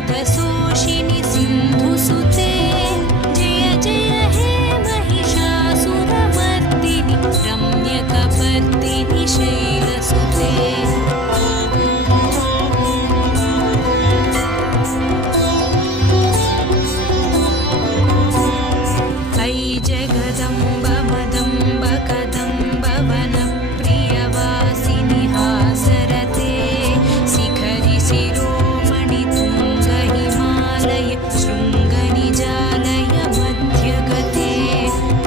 नादशोषिणि सिन्धुसुते जय जय हे महिषासुरमर्दिनि रम्यकपर्दिनि शैलसुते अयि जगदम्ब मदम्ब कदम्ब वनप्रियवासिनि हासरते शिखरि शिरोमणि तुङ्ग हिमालय शृङ्गनिजालय मध्यगते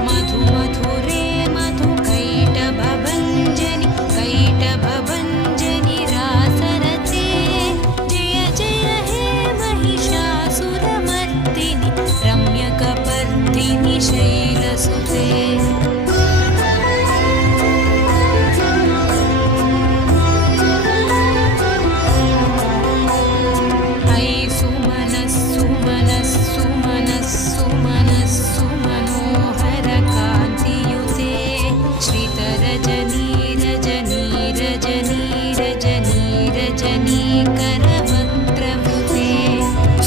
मधु मधुरे मधुकैटभभञ्जनि कैटभभञ्जनि रासरते जय जय हे महिषासुरमर्दिनि रम्यकपर्दिनि शैलसुते अयि सुमनस्सु मनस्सु मनस्सु मनस्सु मनोहरकान्तियुते श्रितरजनीरजनीरजनीरजनीकरवक्त्रवृते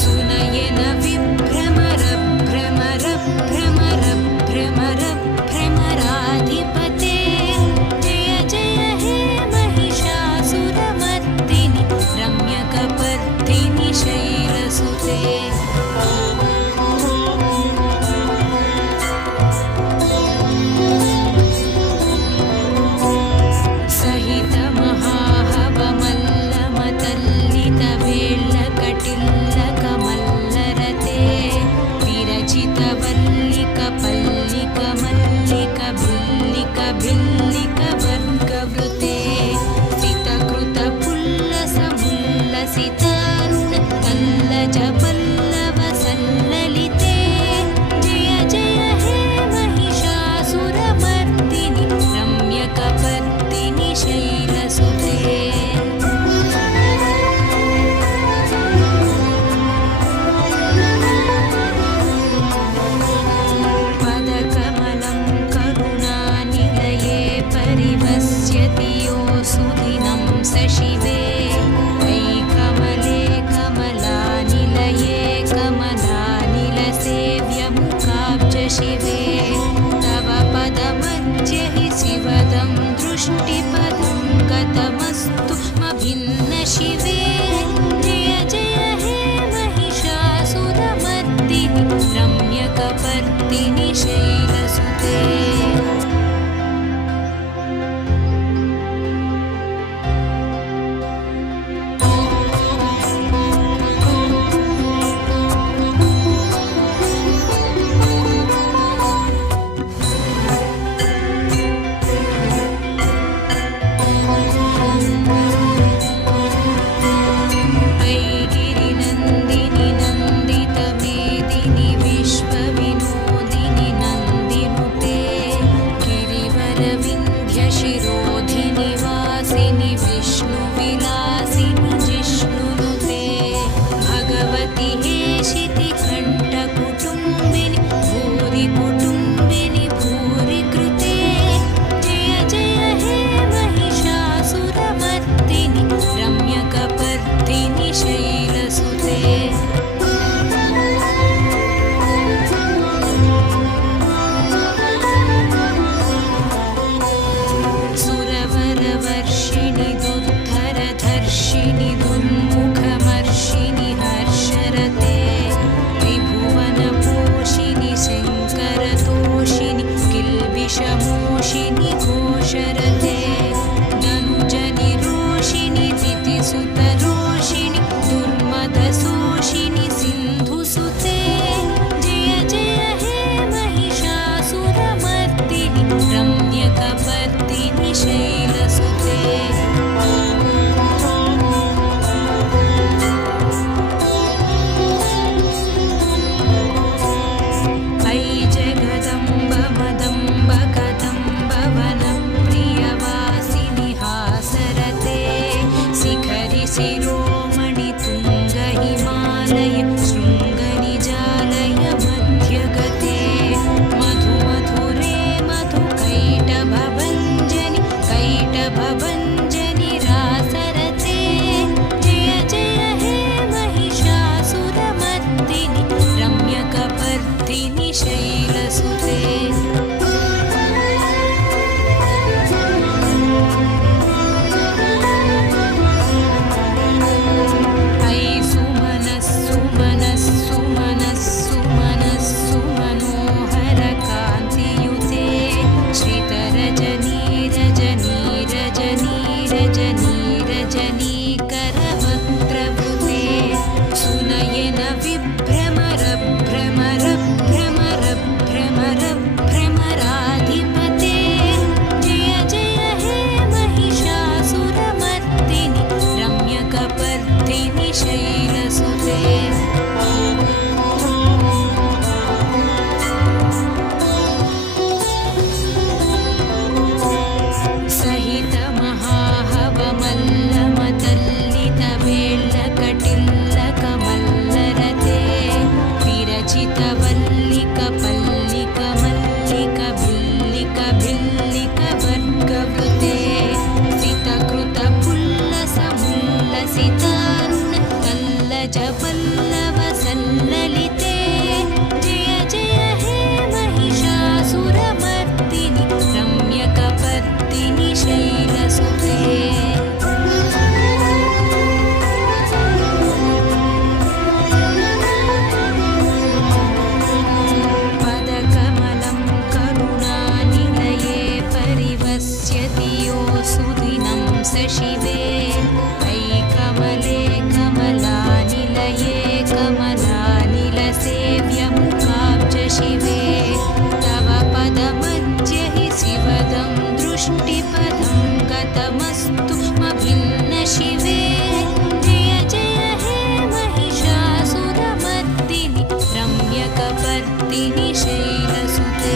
सुनयन विभ्रमर भ्रमर भ्रमर भ्रमर भ्रमराधिपते जय जय हे महिषासुरमर्दिनि रम्यकपर्दिनि शैलसुते सहित महाहवमल्लमतल्लितवेल्लकटिल्लकमल्लरते विरचितवल्लिकपल्लिकमल्लिकभिल्लिकभिल्लिकवर्गवृते सितकृतपुल्लसमुल्लसितारुण कल्लजपल्लवसल्ललिते जय जय हे महिषासुरमर्दिनि रम्यकपर्दिनि शैलसुते पदकमलं करुणानिलये परिवस्यति योऽसुदिनं स शिवे अयि कमले कमलानिलये कमलानिलसेव्यमुखाब्ज शिवे तव पदमध्य हि शिवदं दृष्टिपदं गतमस्तु मभिन्न शिवे जय जय हे महिषासुरमर्दिनि रम्यकपर्दिनि शैलसुते अयि गिरिनन्दिनि नन्दितमेदिनि विश्वविनोदिनि नन्दिनुते गिरिवरविन्ध्यशिरोधिनि वासिनि विष्णुविलासिनि जिष्णुनुते भगवति हेशितिकण्ठकुटुम्बिनि भूरिकुटुम्बिनि भूरिकृते जय जय हे महिषासुरमर्दिनि रम्यकपर्दिनि शैलसुते सुरवरवर्षिणि दुर्धरधर्षिणि दुर्मुखमर्षिणि हर्षरते न विभ्रमर भ्रमर भ्रमर भ्रमर भ्रमराधिपते जय जय हे महिषासुरमर्दिनि रम्यकपर्दिनि शैलसुते पल्लवसल्ललिते जय जय हे महिषासुरमर्दिनि रम्यकपर्दिनि शैलसुते पदकमलं करुणानिलये परिवस्यति यो सुदिनं स शिवे ऐकमले कमलानिलये कमलानिलसेव्यमुखाब्ज शिवे तव पदमध्य हि शिवदं दृष्टिपदं गतमस्तु मभिन्न शिवे जय जय हे महिषासुरमर्दिनि रम्यकपर्दिनि शैलसुते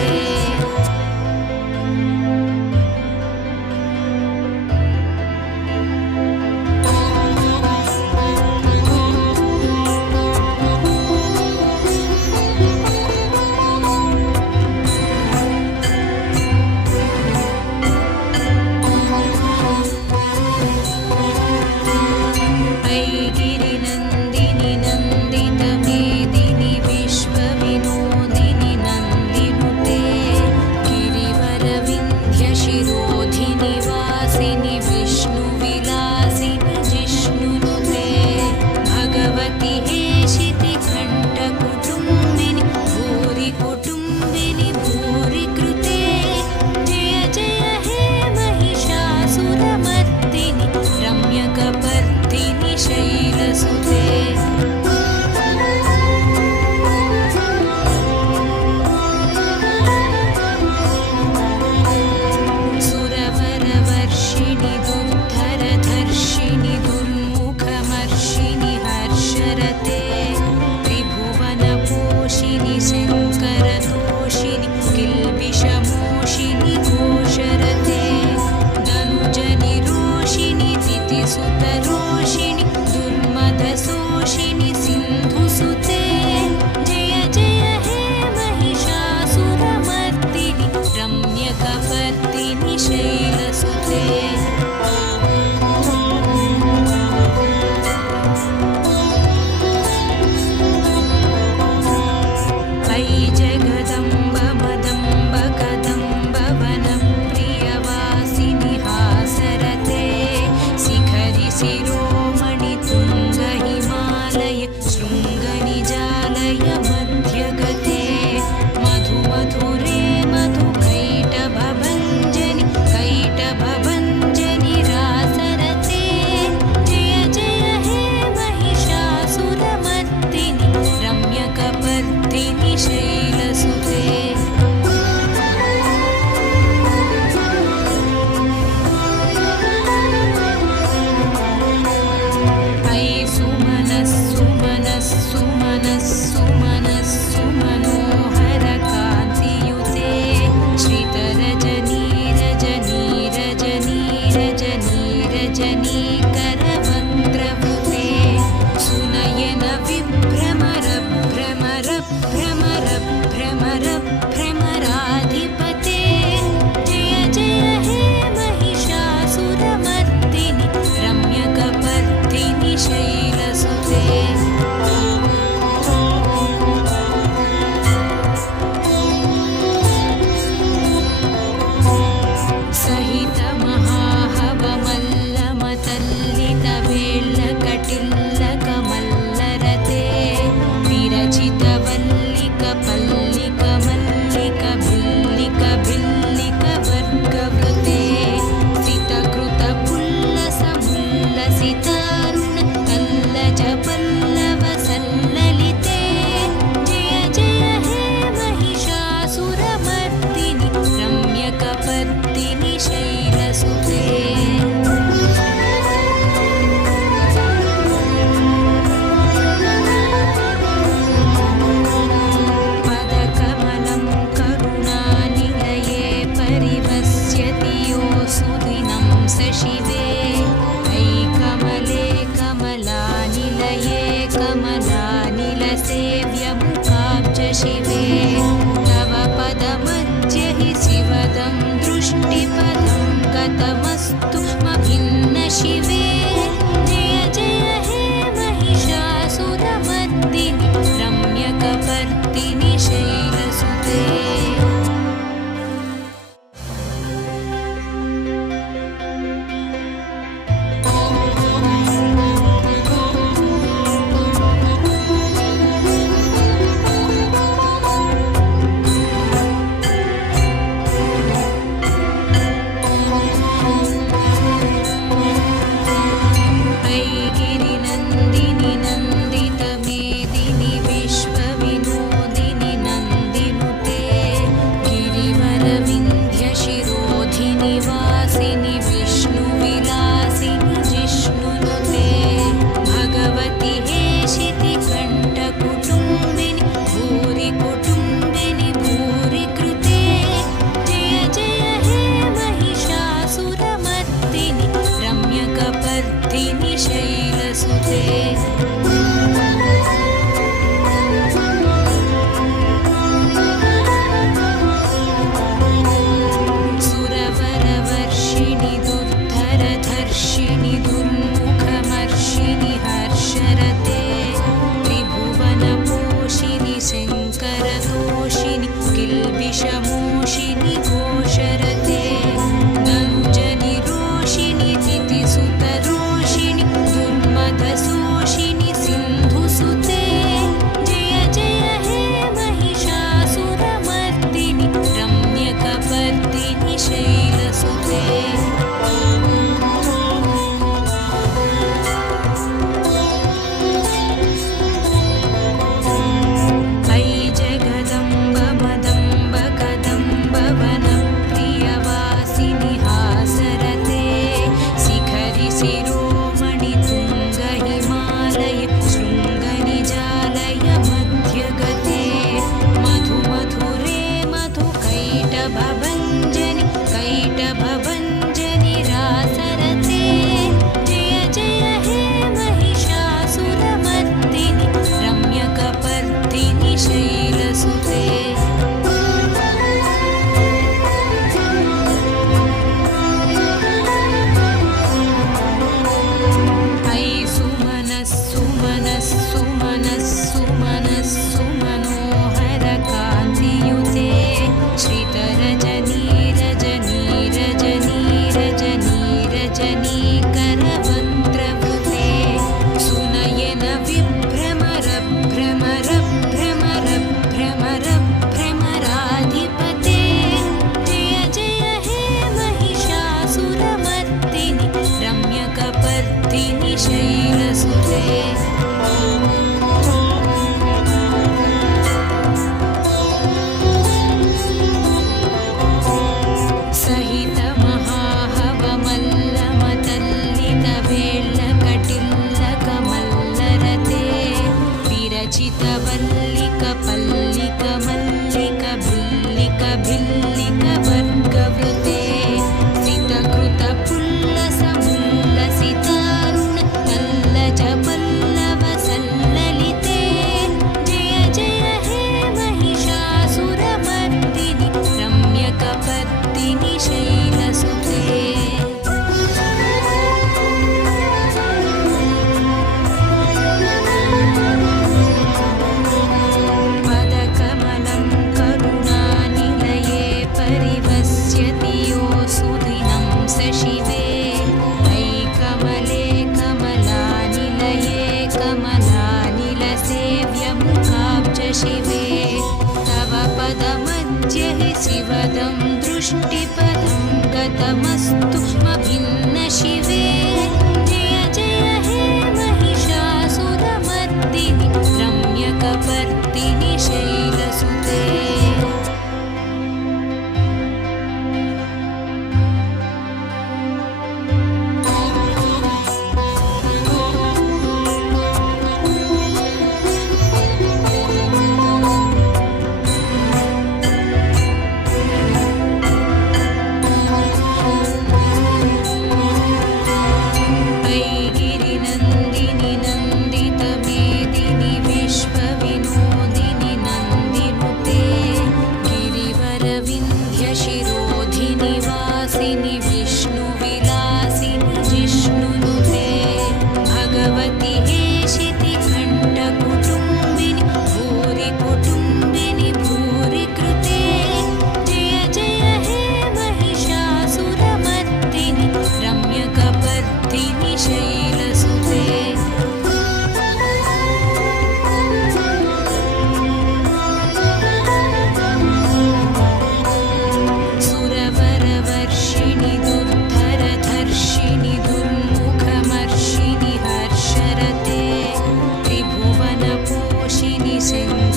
गिरिनन्दिनि नन्दितमेदिनि विश्वविनोदिनि नन्दिनुते गिरिवरविन्ध्यशिरोधिनि वासिनि विष्णुविलासिनि जिष्णुनुते भगवति हेशितिकण्ठकुटुम्बिनि भूरिकुटुम्बिनि भूरिकृते जय जय हे महिषासुरमर्दिनि रम्यकपर्दिनि शैलसुते सुरवरवर्षिणि दुर्धरधर्षिणि दुर्मुखमर्षिणि हर्षरते त्रिभुवनपोषिणि शङ्करतोषिणि किल्बिषमोषिणि घोषरते दनुजनिरोषिणि दितिसुतरोषिणि दुर्मदशोषिणि सिन्धुसुते जय जय हे महिषासुरमर्दिनि रम्यकपर्दिनि शैलसुते अयि जगदम्ब मदम्ब कदम्ब वनप्रियवासिनि हासरते शिखरि शिरोमणि तुङ्ग हिमालय शृङ्गनिजालय मध्यगते मधुमधुरे मधुकैटभभञ्जनि कैटभभञ्जनि रासरते जय जय हे महिषासुरमर्दिनि रम्यकपर्दिनि शैलसुते अयि सुमनः सुमनः सुमनः सुमनः शैलसेव्यमुखाब्ज शिवे तव पदमध्य हि शिवदं दृष्टिपदं गतमस्तु मभिन्न शिवे जय जय हे महिषासुरमर्दिनि रम्यकपर्दिनि शैलसुते निवासिनि विष्णुविलासिनि जिष्णुनुते भगवति हेशितिकण्ठकुटुम्बिनि भूरि कुटुम्बिनि भूरि कृते जय जय हे महिषासुरमर्दिनि रम्यकपर्दिनि शैलसुते दुर्धरधर्षिणि दुर्मुखमर्षिणि हर्षरते त्रिभुवनपोषिणि शङ्करदोषिणि किल्बिषमोषिनि घोषरते ननुजनि रोषिणि तिथिसुतरोषिणि दुर्मदशोषिणि सिन्धुसुते जय जय हे महिषासुरमर्दिनि रम्यकपर्दिनि शैलसुते शिरोमणि तुङ्गहिमालय शृङ्गनिजालय मध्यगते मधुमधुरे मधुकैटभभञ्जनि कैटभभञ्जनि रासरते जय जय हे महिषासुरमर्दिनि रम्यकपर्दिनि शैलसुते मनोहरकान्तियुते श्रितरजनीरजनीरजनीरजनीकरवक्त्रवृते सुनयन विभ्रमरभ्रमरभ्रमरभ्रमराधिपते जय जय हे महिषासुरमर्दिनि रम्यकपर्दिनि शैलसुते भिल्लिकवर्गवृते सितकृतपुल्लसमुल्लसितारुण पल्लजपल्लवसल्ललिते जय जय हे महिषासुरमर्दिनि रम्यकपर्दिनि शैलसुते शिवे ऐकमले कमलानिलये कमलानिलसेव्यमुखाब्ज शिवे तव पदमध्य हि शिवदं दृष्टिपदं गतमस्तु मभिन्न शिवे जय जय हे महिषासुरमर्दिनि रम्यकपर्दिनि शैलसुते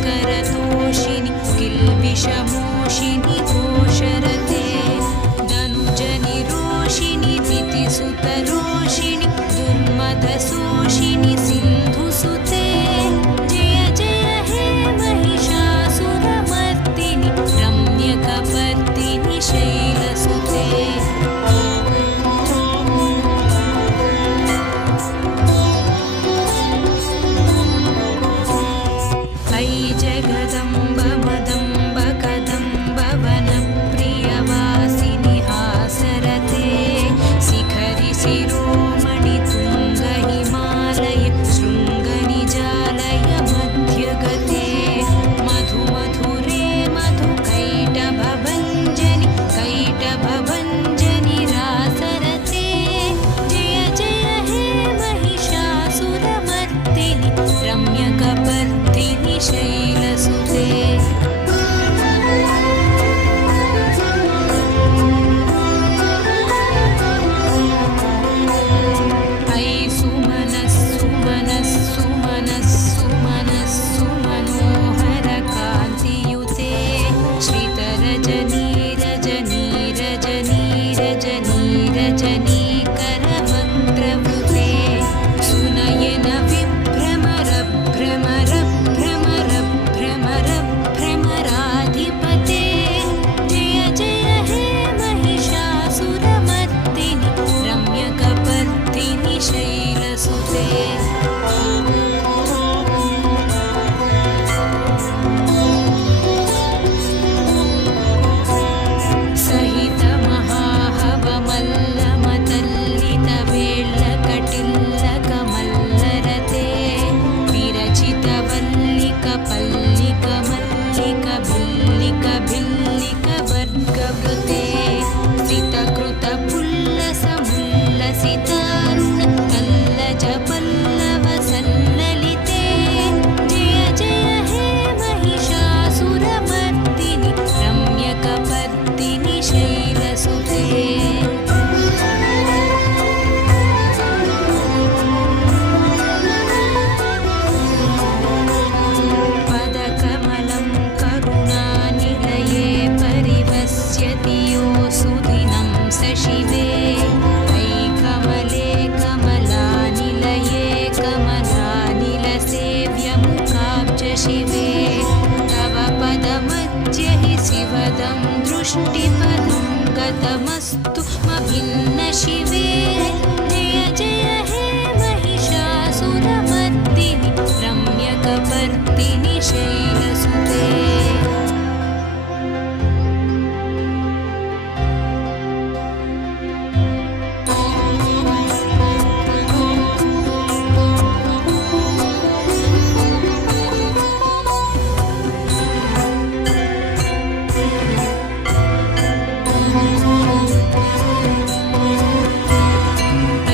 करतोषिणि किल्बिषमोषिणि घोषरते धनुजनि रोषिणि दितिसुतरोषिणि दुर्मदशोषिणि सिन्धुसुते जय जय हे महिषासुरमर्दिनि रम्यकपर्दिनि शैलसुते अयि जगदम्ब मदम्ब कदम्ब वनप्रियवासिनि हासरते शिखरि शिरोमणि तुङ्ग हिमालय शृङ्गनिजालय मध्यगते मधुमधुरे मधुकैटभभञ्जनि कैटभभञ्जनि रासरते जय जय हे महिषासुरमर्दिनि रम्यकपर्दिनि शैलसुते अयि सुमनस्सुमनस्सुमनस्सुमनोहरकान्तियुते श्रितरजनीरजनीरजनीरजनीकरवक्त्रवृते सुनयन विभ्रमर भ्रमर भ्रमर भ्रमर भ्रमराधिपते जय जय हे महिषासुरमर्दिनि रम्यकपर्दिनि शैलसुते सहित महाहवमल्लमतल्लितवेल्लकटिल्लकमल्लरते विरचितवल्लिकपल्लिकमल्लिकभिल्लिकभिल्लिकवर्गवृते सितकृतपुल्लसमुल्लसितारुण कल्लजपल्लवसल्ललिते जय जय हे महिषासुरमर्दिनि रम्यकपर्दिनि शैलसुते पदकमलं करुणानिलये परिवस्यति यो सुदिनं स शिवे अयि कमले कमलानिलये कमलानिलसेव्यमुखाब्ज शिवे तव पदमध्य हि शिवदं दृष्टिपदं गतमस्तु मभिन्न शिवे जय जय हे महिषासुरमर्दिनि रम्यकपर्दिनि शैलसुते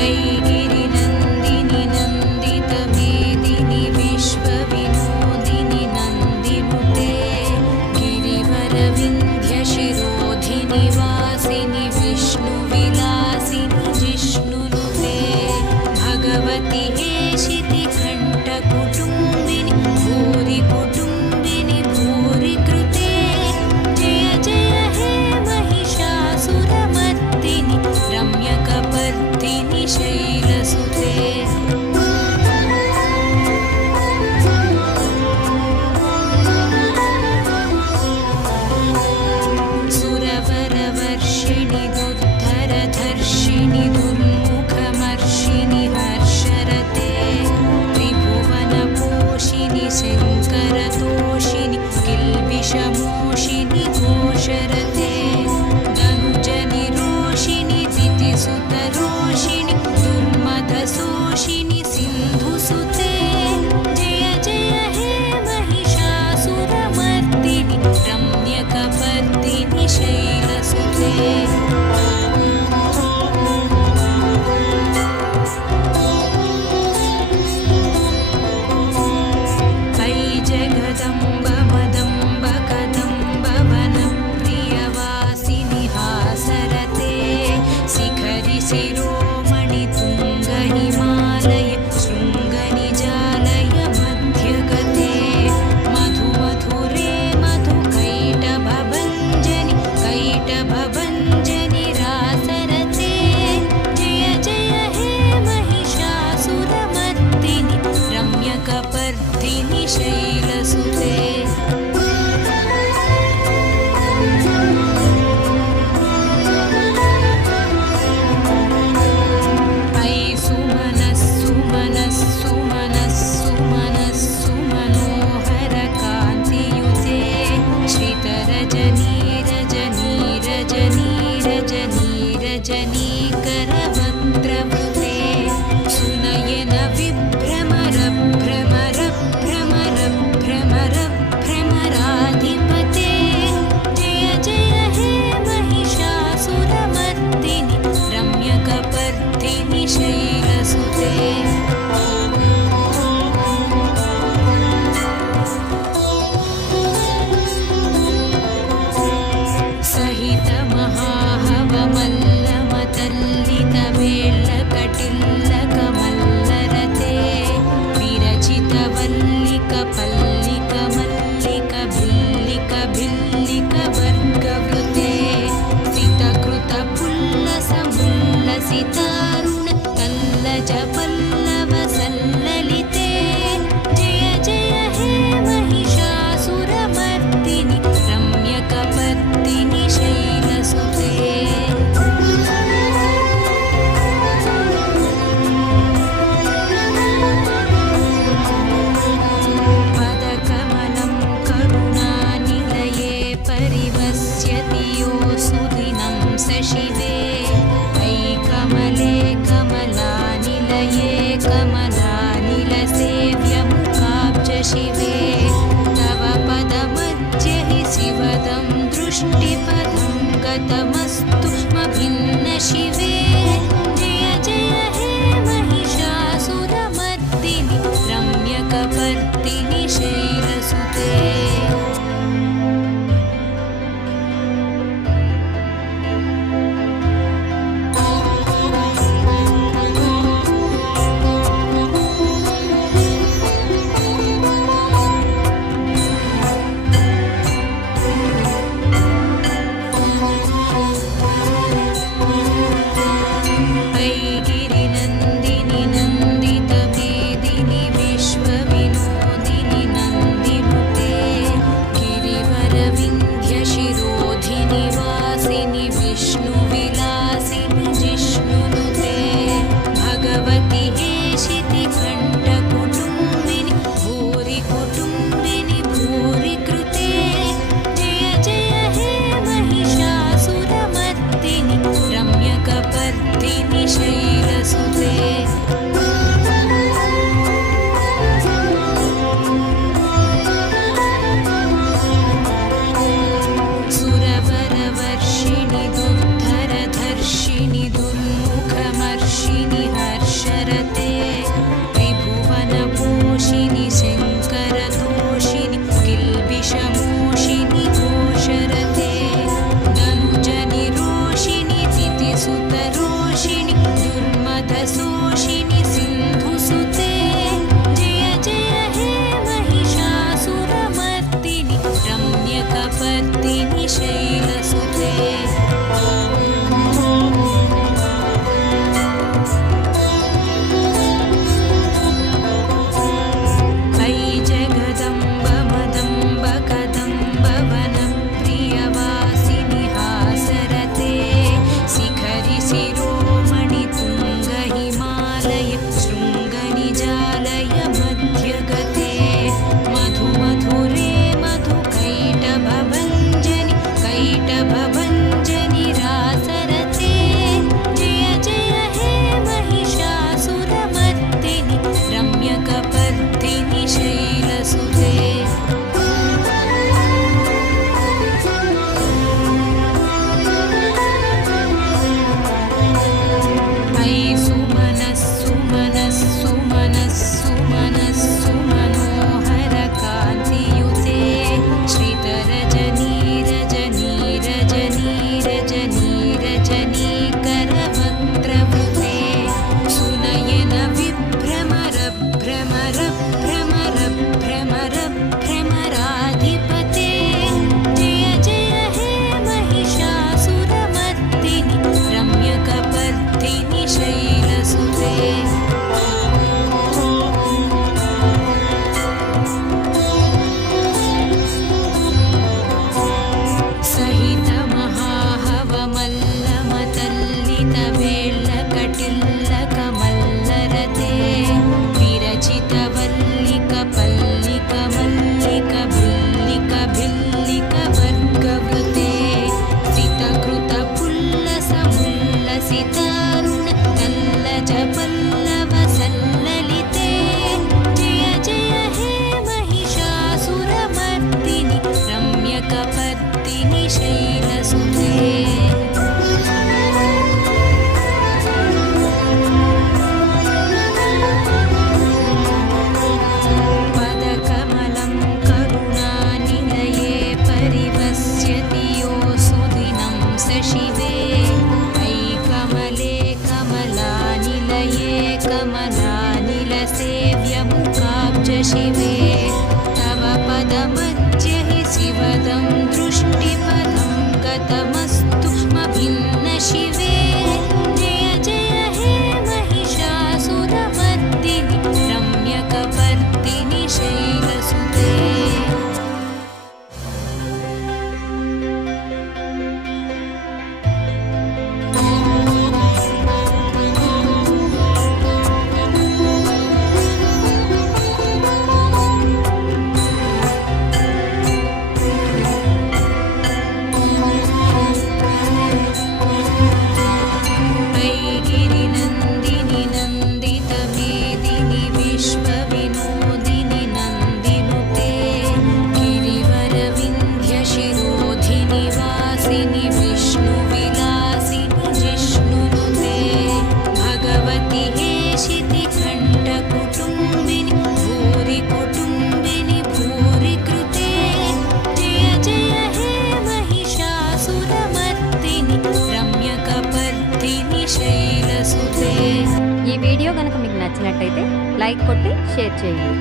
अयि गिरिनन्दिनि नन्दितमेदिनि विश्वविनोदिनि नन्दितमेदिनि शैलसुते अयि सुमनस्सु मनोहरकान्तियुते श्रितरजनीरजनीकरवक्त्रवृते सुनयन विभ्रमर भ्रमर भ्रमर भ्रमर भ्रमर शिवे तव पदमध्य हि शिवदं दृष्टिपदं गतमस्तु मभिन्न शिवे जय जय हे महिषासुरमर्दिनि रम्यकपर्दिनि शैलसुते गिरिनन्दिनि नन्दितमेदिनि विश्वविनोदिनि नन्दिनुते गिरिवरविन्ध्यशिरोधिनि वासिनि विष्णुविलासिनि जिष्णुनुते भगवति हेशितिकण्ठकुटुम्बिनि भूरि कुटुम्बिनि भूरि कृते जय जय हे महिषासुरमर्दिनि रम्यकपर्दिनि शैलसुते ఈ వీడియో గనుక మీకు నచ్చినట్టయితే లైక్ కొట్టి షేర్ చేయండి.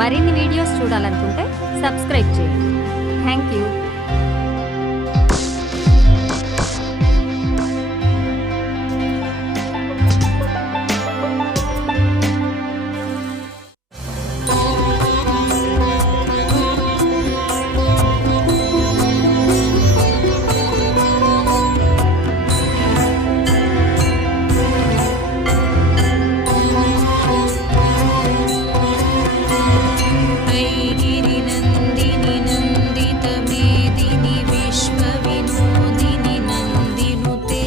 మరిన్ని వీడియోస్ చూడాలనుకుంటే సబ్స్క్రైబ్ చేయండి. Thank you. गिरिनन्दिनि नन्दितमेदिनि विश्वविनोदिनि नन्दिनुते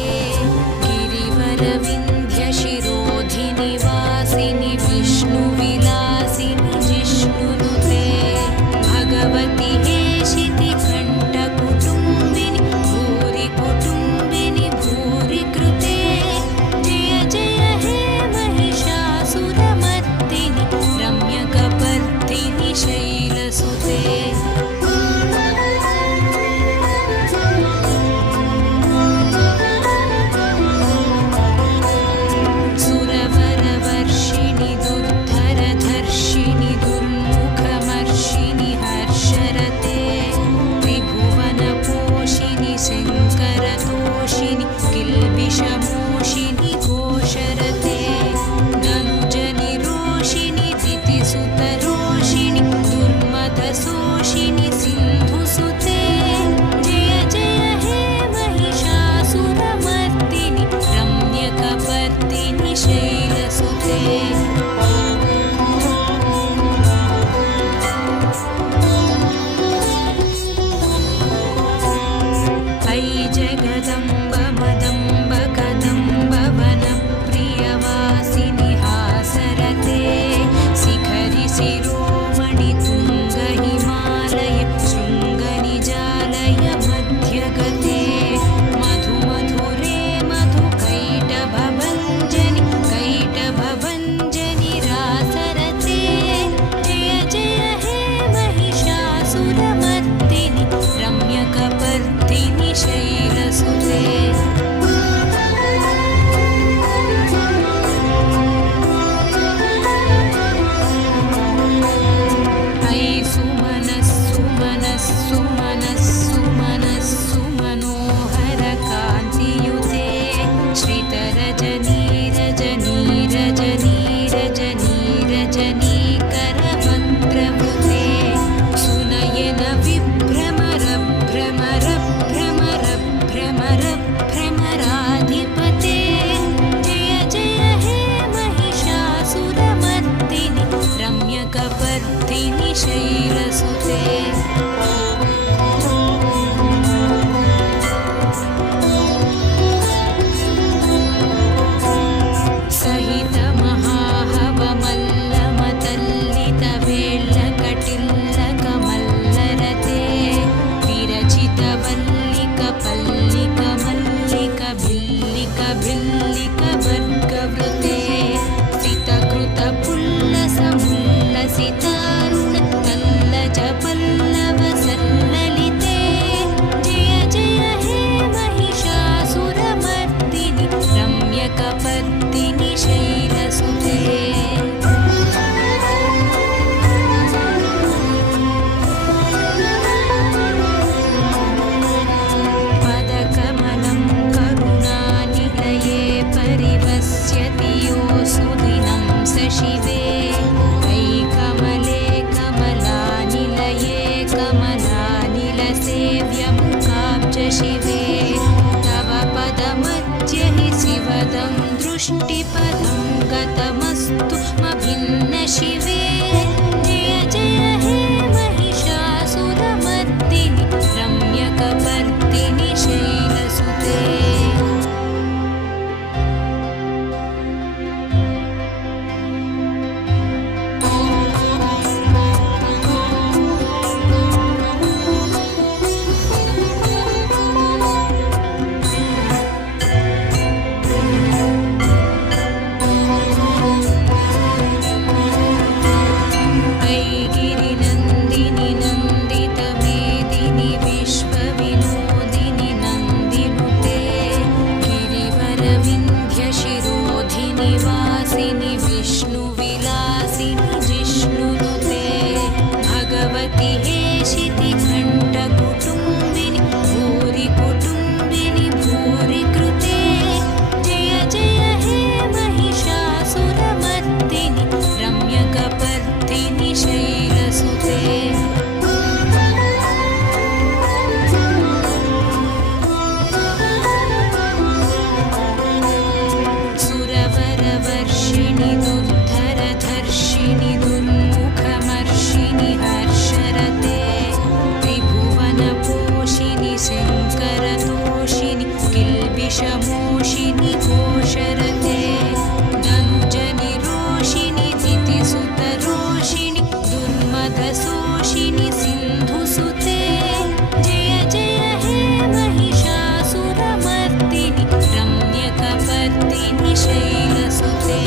गिरिवरविन्ध्यशिरोधिनि वासिनि विष्णुविलासिनि जिष्णुनुते भगवति हेशितिकण्ठकुटुम्बिनि भूरि कुटुम्बिनि भूरि कृते जय जय हे महिषासुरमर्दिनि रम्यकपर्दिनि शैलसुते सुरवरवर्षिणि दुर्धरधर्षिणि दुर्मुखमर्षिणि हर्षरते त्रिभुवनपोषिणि शङ्करतोषिणि किल्बिषमोषिणि घोषरते धनुजनिरोषिणि दितिसुतरोषिणि दुर्मदशोषिणि सिन्धुसुते जय जय हे महिषासुरमर्दिनि रम्यकपर्दिनि शैलसुते अयि जगदम्ब मदम्ब कदम्ब वनप्रियवासिनि हासरते शिखरि शिरोमणि तुङ्ग हिमालय शिवे तव पदमध्य हि शिवदं दृष्टिपथं गतमस्तु मभिन्न शिवे जय जय हे महिषासुरमर्दिनि रम्यकपर्दिनि शैलसुते गिरिनन्दिनि नन्दितमेदिनि विश्वविनोदिनि नन्दिनुते गिरिवरविन्ध्यशिरोधिनि वासिनि विष्णुविलासिनि जिष्णुनुते भगवति हेशितिघण्टकुटुम्बिनि भूरि कुटुम्बिनि भूरि कृते जय जय हे महिषासुरमर्दिनि रम्यकपर्दिनि शैलसुते सुरवरवर्षिणि दुर्धरधर्षिणि दुर्मुखमर्षिणि हर्षरते त्रिभुवनपोषिणि शङ्करतोषिणि किल्बिषमोषिनि घोषरते धनुजनिरोषिणि दितिसुतरोषिणि दुर्मदशोषिणि सिन्धुसुते जय जय हे महिषासुरमर्दिनि रम्यकपर्दिनि शैलसुते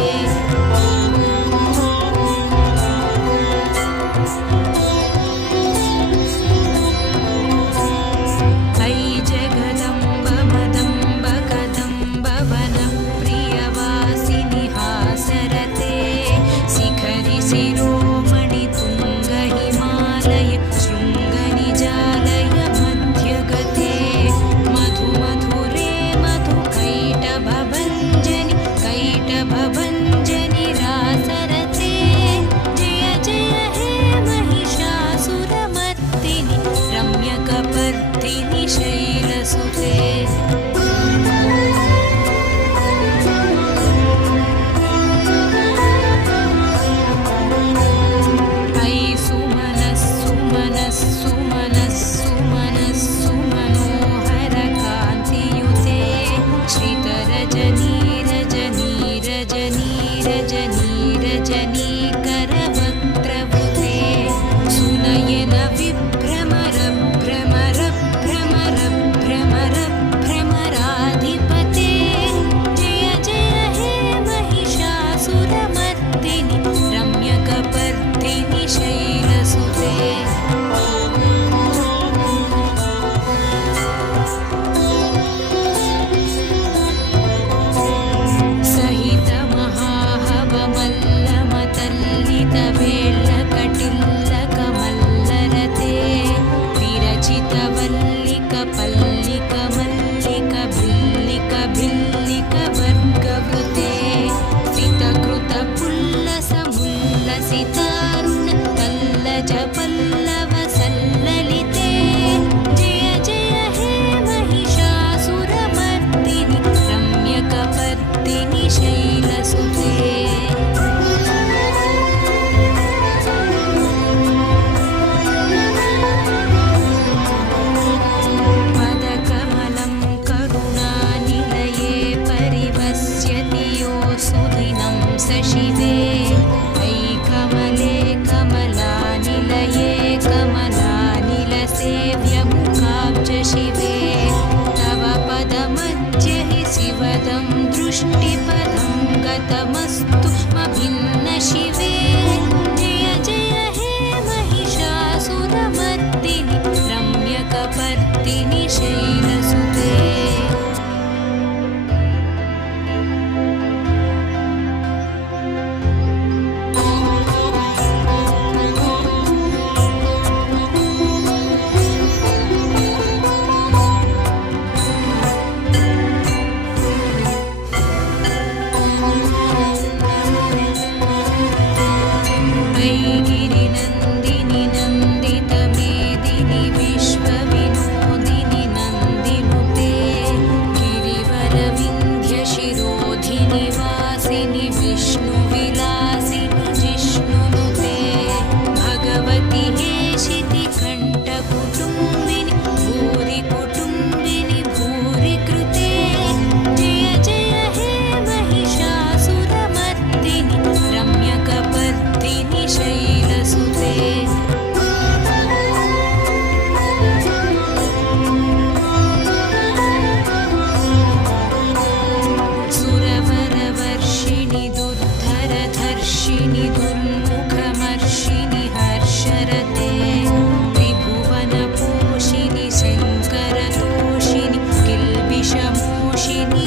अयि जगदम्ब मदम्ब कदम्ब वनप्रियवासिनि हासरते शिखरि शिरोमणि तुङ्ग हिमालय शृङ्गनिजालय मध्यगते मधु मधुरे मधु कैटभभञ्जनि कैटभभञ्जनि रासरते जय जय हे महिषासुरमर्दिनि रम्यकपर्दिनि शैलसुते अयि सुमनस्सुमनस्सुमनस्सुमनोहरकान्तियुते श्रितरजनीरजनीरजनीरजनीकरवक्त्रवृते सुनयन विभ्रमर भ्रमर भ्रमर भ्रमर भ्रमराधिपते जय जय हे महिषासुरमर्दिनि रम्यकपर्दिनि शैलसुते सहित महाहवमल्लमतल्लितवेल्लकटिल्लकमल्लरते विरचितवल्लिकपल्लिकमल्लिकभिल्लिकभिल्लिकवर्गवृते सितकृतपुल्लसमुल्लसितारुण तल्लजपल्लवसल्ललिते जय जय हे महिषासुरमर्दिनि रम्यकपर्दिनि शैलसुते पदकमलं करुणानिलये परिवस्यति योऽसुदिनं स शिवे अयि कमले कमलानिलये कमलानिलसेव्यमुखाब्ज शिवे तव पदमध्य हि शिवदं दृष्टिपथं गतमस्तु मभिन्न शिवे जय जय हे महिषासुरमर्दिनि रम्यकपर्दिनि शैलसुते गिरिनन्दिनि नन्दितमेदिनि विश्वविनोदिनि नन्दिनुते धर्षिणि दुर्मुखमर्षिणि हर्षरते त्रिभुवनपोषिणि शङ्करतोषिणि किल्बिषमोषिणि